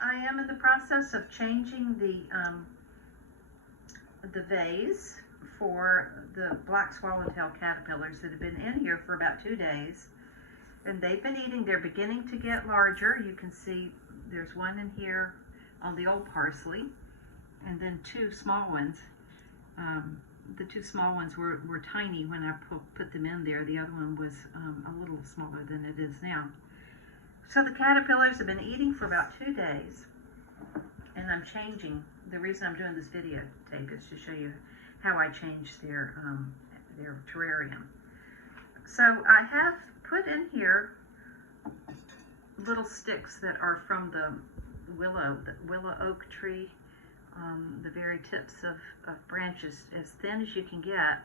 I am in the process of changing the vase for the black swallowtail caterpillars that have been in here for about 2 days. And they've been eating. They're beginning to get larger. You can see there's one in here on the old parsley, and then 2 small ones. The 2 small ones were tiny when I put them in there. The other one was a little smaller than it is now. So the caterpillars have been eating for about 2 days, and I'm changing. The reason I'm doing this videotape is to show you how I changed their terrarium. So I have put in here little sticks that are from the willow oak tree, the very tips of branches, as thin as you can get.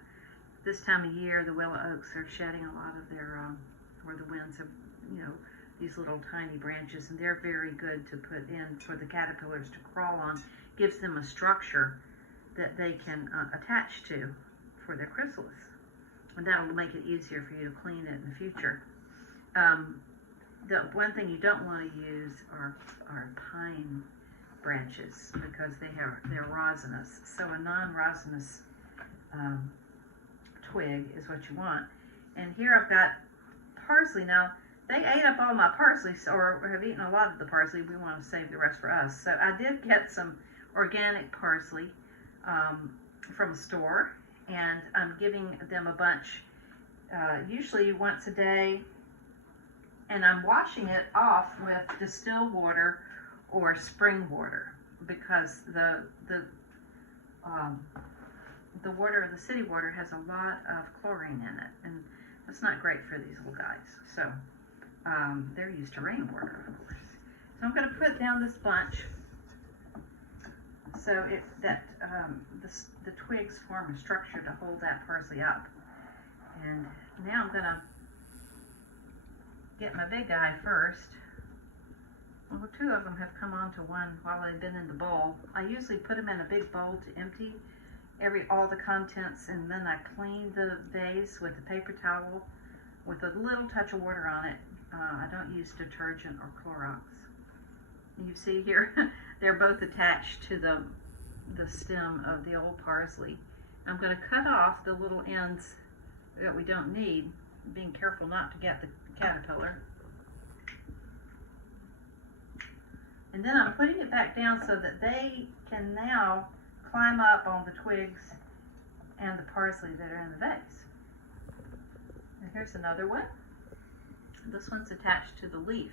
This time of year, the willow oaks are shedding a lot of their, where the winds have, these little tiny branches, and they're very good to put in for the caterpillars to crawl on. Gives them a structure that they can attach to for their chrysalis, and that will make it easier for you to clean it in the future. The one thing you don't want to use are pine branches, because they're rosinous. So a non-rosinous twig is what you want. And here I've got parsley. Now, they ate up all my parsley, or have eaten a lot of the parsley. We want to save the rest for us. So I did get some organic parsley from a store, and I'm giving them a bunch, usually once a day, and I'm washing it off with distilled water or spring water, because the water, the city water, has a lot of chlorine in it, and that's not great for these little guys. So they're used to rainwater, of course. So I'm going to put down this bunch so the twigs form a structure to hold that parsley up. And now I'm going to get my big guy first. Well, 2 of them have come onto one while they've been in the bowl. I usually put them in a big bowl to empty all the contents, and then I clean the vase with a paper towel with a little touch of water on it. I don't use detergent or Clorox. You see here, they're both attached to the stem of the old parsley. I'm going to cut off the little ends that we don't need, being careful not to get the caterpillar. And then I'm putting it back down so that they can now climb up on the twigs and the parsley that are in the vase. And here's another one. This one's attached to the leaf.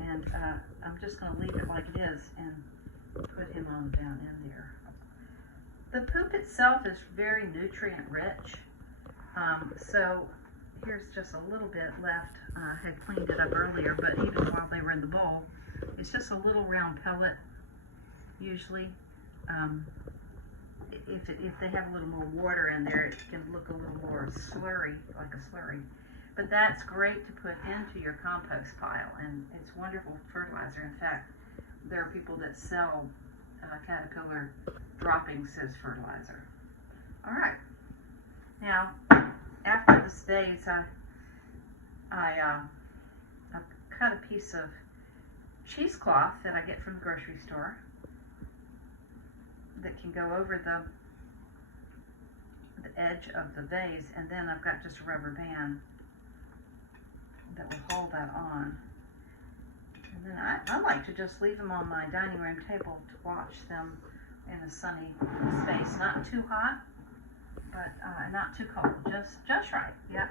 And I'm just going to leave it like it is and put him on down in there. The poop itself is very nutrient rich. So here's just a little bit left. I had cleaned it up earlier, but even while they were in the bowl, it's just a little round pellet, usually. If they have a little more water in there, it can look a little more slurry, like a slurry. But that's great to put into your compost pile, and it's wonderful fertilizer. In fact, there are people that sell caterpillar droppings as fertilizer. All right. Now, after this vase, I cut a piece of cheesecloth that I get from the grocery store that can go over the edge of the vase, and then I've got just a rubber band that will hold that on. And then I like to just leave them on my dining room table to watch them in a sunny space. Not too hot, but not too cold. Just right. Yep.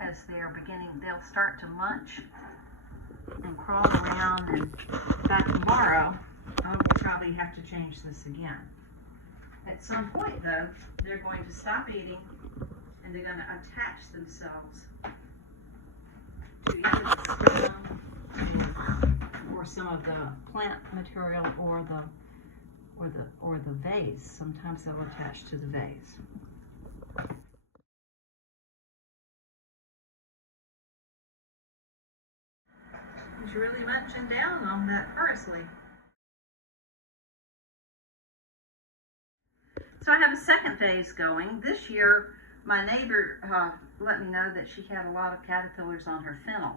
As they're beginning, they'll start to munch and crawl around. And by tomorrow, I will probably have to change this again. At some point, though, they're going to stop eating, and they're going to attach themselves to either the stem or some of the plant material or the vase. Sometimes they'll attach to the vase. He's really munching down on that parsley. So I have a second vase going. This year, my neighbor let me know that she had a lot of caterpillars on her fennel.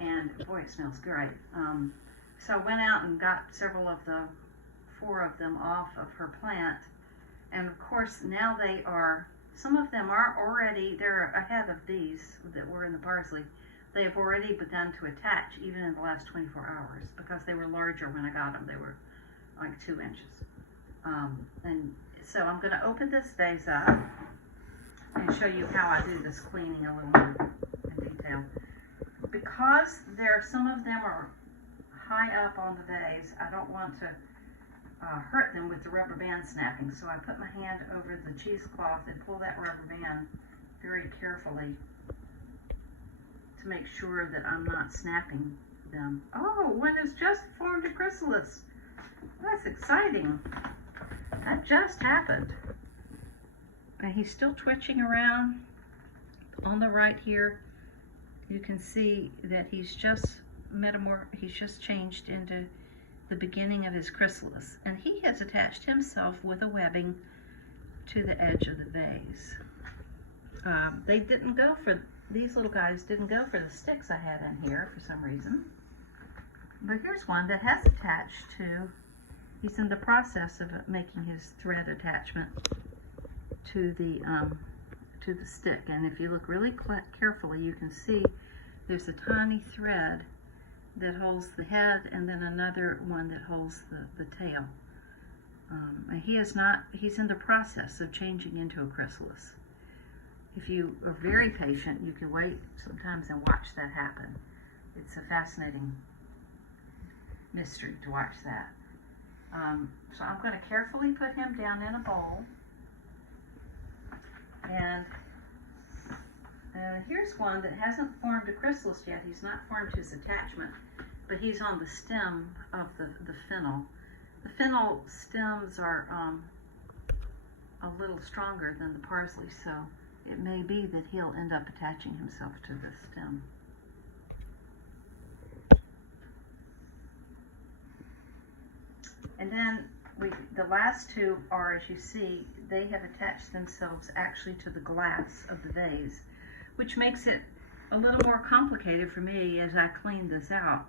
And boy, it smells great. So I went out and got four of them off of her plant. And of course, now some of them are already, they're ahead of these that were in the parsley. They have already begun to attach even in the last 24 hours because they were larger when I got them. They were like 2 inches. And so I'm going to open this vase up and show you how I do this cleaning a little more in detail. Because some of them are high up on the vase, I don't want to hurt them with the rubber band snapping. So I put my hand over the cheesecloth and pull that rubber band very carefully to make sure that I'm not snapping them. Oh, one has just formed a chrysalis. That's exciting. That just happened. And he's still twitching around. On the right here, you can see that he's just changed into the beginning of his chrysalis. And he has attached himself with a webbing to the edge of the vase. These little guys didn't go for the sticks I had in here for some reason. But here's one that has attached to, he's in the process of making his thread attachment to the stick. And if you look really carefully, you can see there's a tiny thread that holds the head and then another one that holds the tail. And he's in the process of changing into a chrysalis. If you are very patient, you can wait sometimes and watch that happen. It's a fascinating mystery to watch that. So I'm going to carefully put him down in a bowl. And here's one that hasn't formed a chrysalis yet. He's not formed his attachment, but he's on the stem of the fennel. The fennel stems are a little stronger than the parsley, so it may be that he'll end up attaching himself to the stem. And then the last two are, as you see, they have attached themselves actually to the glass of the vase, which makes it a little more complicated for me as I clean this out.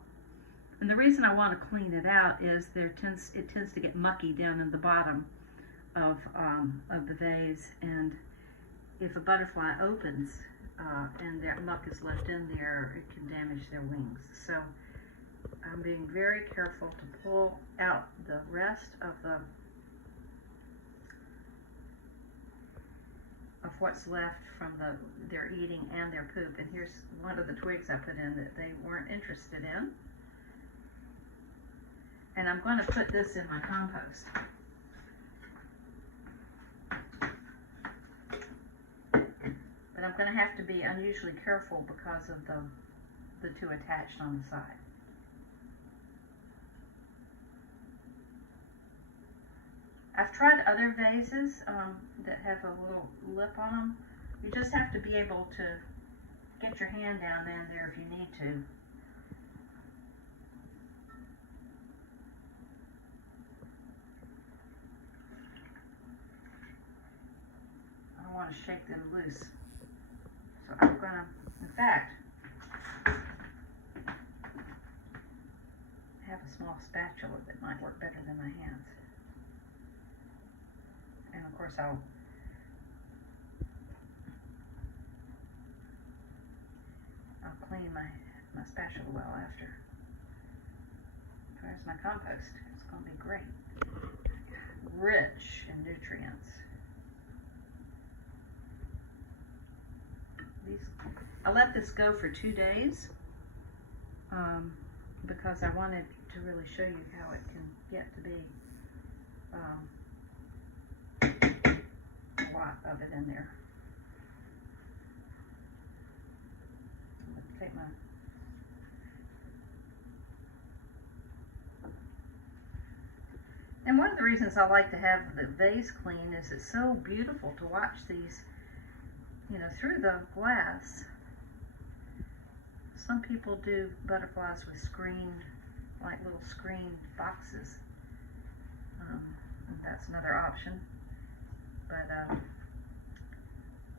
And the reason I want to clean it out is it tends to get mucky down in the bottom of the vase, and if a butterfly opens and that muck is left in there, it can damage their wings. So I'm being very careful to pull out the rest of what's left from their eating and their poop. And here's one of the twigs I put in that they weren't interested in. And I'm going to put this in my compost. But I'm going to have to be unusually careful because of the two attached on the side. I've tried other vases that have a little lip on them. You just have to be able to get your hand down in there if you need to. I don't want to shake them loose. So I'm going to, in fact, have a small spatula that might work better than my hands. And of course I'll clean my spatula well after. There's my compost. It's going to be great. Rich in nutrients. I let this go for 2 days because I wanted to really show you how it can get to be a lot of it in there. I'm going to take my And one of the reasons I like to have the vase clean is it's so beautiful to watch these, through the glass. Some people do butterflies with like little screen boxes. And that's another option. But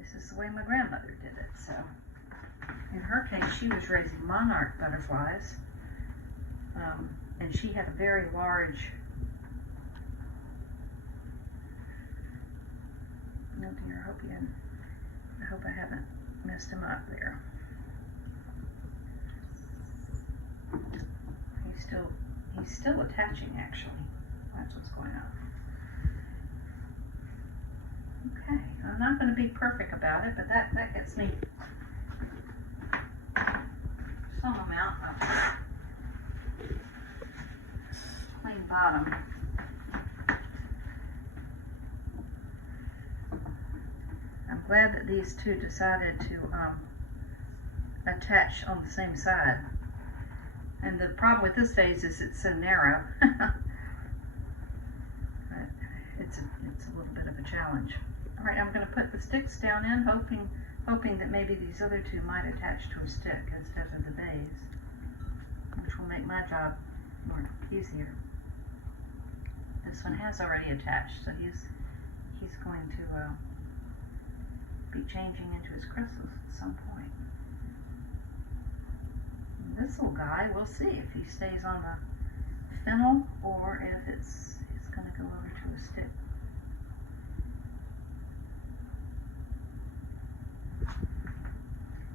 this is the way my grandmother did it, so In her case, she was raising monarch butterflies, and she had a very large, oh dear, I hope I haven't messed him up there. He's still attaching, actually. That's what's going on. Okay, I'm not going to be perfect about it, but that gets me some amount of clean bottom. I'm glad that these two decided to attach on the same side. And the problem with this vase is it's so narrow. But it's a little bit of a challenge. All right, I'm going to put the sticks down in, hoping that maybe these other two might attach to a stick instead of the vase, which will make my job more easier. This one has already attached, so he's going to be changing into his crystals at some point. And this little guy, we'll see if he stays on the fennel or if it's going to go over to a stick.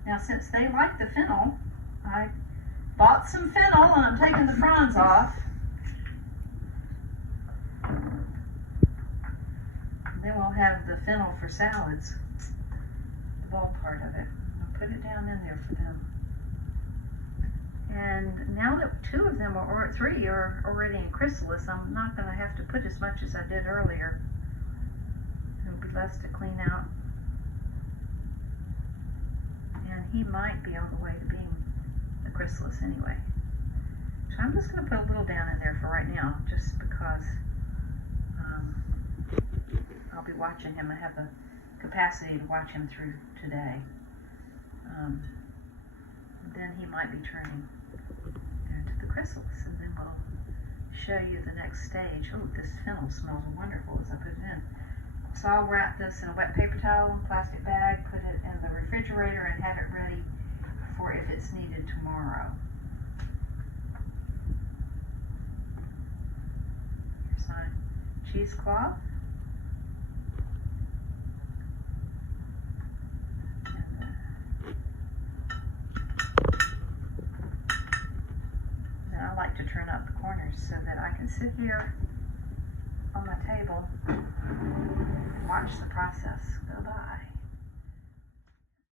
Now, since they like the fennel, I bought some fennel and I'm taking the fronds off. Then we'll have the fennel for salads, the bulb part of it. I'll put it down in there for them. And now that two of them or three are already in chrysalis, I'm not going to have to put as much as I did earlier. It'll be less to clean out. And he might be on the way to being a chrysalis anyway. So I'm just going to put a little down in there for right now, just because I'll be watching him. I have the capacity to watch him through today. Then he might be turning into the chrysalis, and then we'll show you the next stage. Oh, this fennel smells wonderful as I put it in. So I'll wrap this in a wet paper towel, plastic bag, put it in the refrigerator, and have it ready for if it's needed tomorrow. Here's my cheesecloth. I like to turn up the corners so that I can sit here on my table and watch the process.